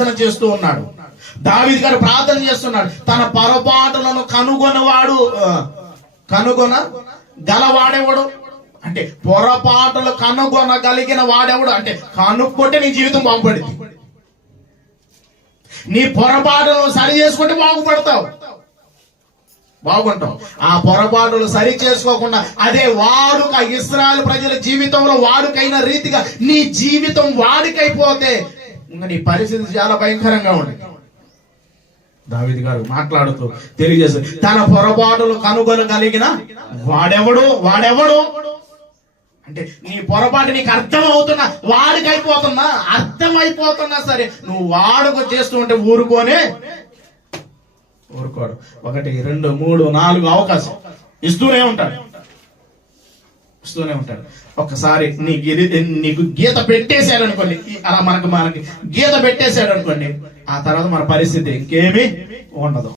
ప్రార్థన చేస్తూ ఉన్నాడు. దావీదు గారు ప్రార్థన చేస్తున్నాడు. తన పొరపాటులను గలవాడేవాడు అంటే పొరపాటులు కనుగొనగలిగిన వాడెవడు అంటే కనుక్కుంటే నీ జీవితం బాగుపడింది. నీ పొరపాటులను సరి చేసుకుంటే బాగుంటావు. ఆ పొరపాటులు సరి చేసుకోకుండా అదే వాడుక ఇశ్రాయేలు ప్రజల జీవితంలో వాడుకైన రీతిగా నీ జీవితం వాడికైపోతే ఇంకా నీ పరిస్థితి చాలా భయంకరంగా ఉంది. దావీదు గారు మాట్లాడుతూ తెలియజేస్తారు, తన పొరపాటులు కనుగొనగలిగిన వాడెవడు అంటే నీ పొరపాటు నీకు అర్థమవుతున్నా అర్థమైపోతున్నా సరే నువ్వు వాడుక చేస్తూ ఉంటే ఊరుకోడు. 1, 2, 3, 4 అవకాశం ఇస్తూనే ఉంటాడు. ఒక్కసారి నీకు గీత పెట్టేశాడు అనుకోండి, అలా మనకి గీత పెట్టేశాడు అనుకోండి, ఆ తర్వాత మన పరిస్థితి ఇంకేమీ ఉండదు.